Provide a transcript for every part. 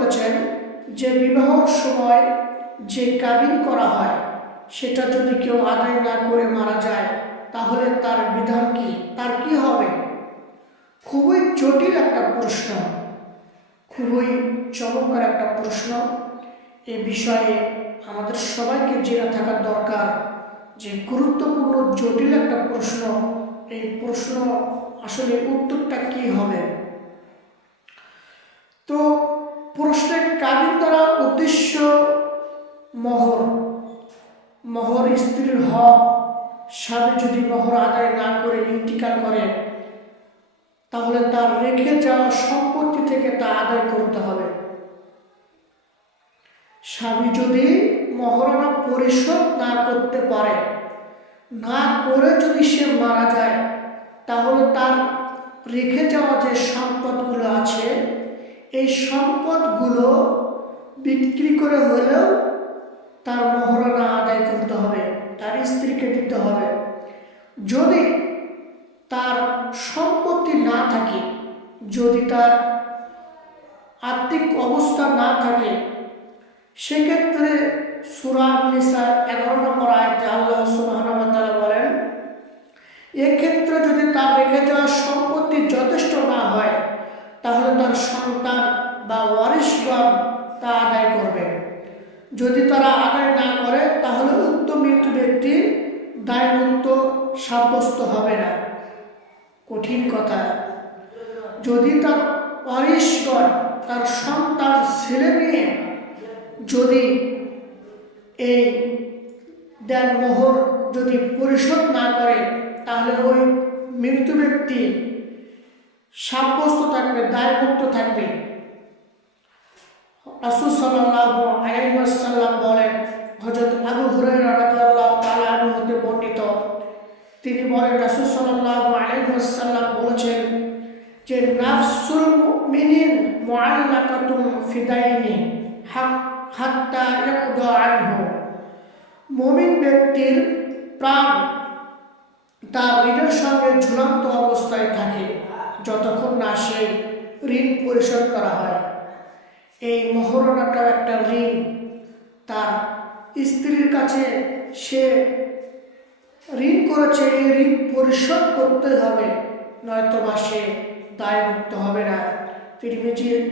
করেছেন যে বিবাহর সময় যে কাবিন করা হয় সেটা যদি কেউ আদায় না করে মারা যায় তাহলে তার বিধান কি, তার কি হবে? খুবই জটিল একটা প্রশ্ন, খুবই চমৎকার একটা প্রশ্ন। এ বিষয়ে আমাদের সবাইকে জেনে থাকা দরকার যে গুরুত্বপূর্ণ জটিল একটা প্রশ্ন। এই প্রশ্ন আসলে উত্তরটা কি হবে? তো প্রশ্নের কাবিন দ্বারা উদ্দেশ্য মোহর স্ত্রীর হক। স্বামী যদি মোহর আদায় না করে ইন্তিকাল করে তাহলে তার রেখে যাওয়া সম্পত্তি থেকে তা আদায় করতে হবে। স্বামী যদি মহারণা পরিশোধ না করতে পারে, না করে যদি সে মারা যায় তাহলে তার রেখে যাওয়া যে সম্পদগুলো আছে এই সম্পদগুলো বিক্রি করে হলেও তার মহারণা আদায় করতে হবে, তার স্ত্রীকে দিতে হবে। যদি তার সম্পত্তি না থাকে, যদি তার আর্থিক অবস্থা না থাকে, সেক্ষেত্রে সূরা নিসা 11 নম্বর আয়াতে আল্লাহ সুবহানাহু ওয়া তাআলা বলেন, এক্ষেত্রে যদি তার রেখে যাওয়া সম্পত্তি যথেষ্ট না হয় তাহলে তার সন্তান বা ওয়ারিশগণ তা আদায় করবে। যদি তারা আদায় না করে তাহলে উক্ত মৃত ব্যক্তি দায়মুক্ত সাব্যস্ত হবে না। কঠিন কথা। যদি তার ওয়ারিশগণ, তার সন্তান, ছেলে মেয়ে যদি এই দেনমোহর যদি পরিশোধ না করে তাহলে ওই মৃত্যু ব্যক্তি সাব্যস্ত থাকবে, দায়মুক্ত থাকবে। রাসূল সাল্লাল্লাহু আলাইহি ওয়াসাল্লাম বলেন, হযরত আবু হুরায়রা রাদিয়াল্লাহু তাআলা আনহু হতে বর্ণিত, তিনি বলেন রাসূল সাল্লাল্লাহু আলাইহি ওয়াসাল্লাম বলেছেন যে নাফসুল মুমিনিন মুআল্লাকাতুন ফিদাইনি হাত্তা ইয়াকদা আনহু। মুমিন ব্যক্তির প্রাণ তার ঋণের সঙ্গে ঝুলন্ত অবস্থায় থাকে যতক্ষণ না সে ঋণ পরিশোধ করা হয়। এই মহারণাটা একটা ঋণ, তার স্ত্রীর কাছে সে ঋণ করেছে, এই ঋণ পরিশোধ করতে হবে, নয়তোবা সে দায়মুক্ত হবে না। তিরমিজির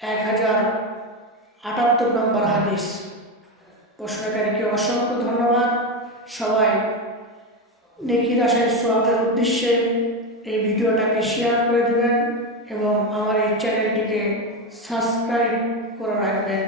1078 নম্বর হাদিস। প্রশ্নকারীকে অসংখ্য ধন্যবাদ। সবাই নেকির আশায় সওয়াবের উদ্দেশ্যে এই ভিডিওটাকে শেয়ার করে দেবেন এবং আমার এই চ্যানেলটিকে সাবস্ক্রাইব করে রাখবেন।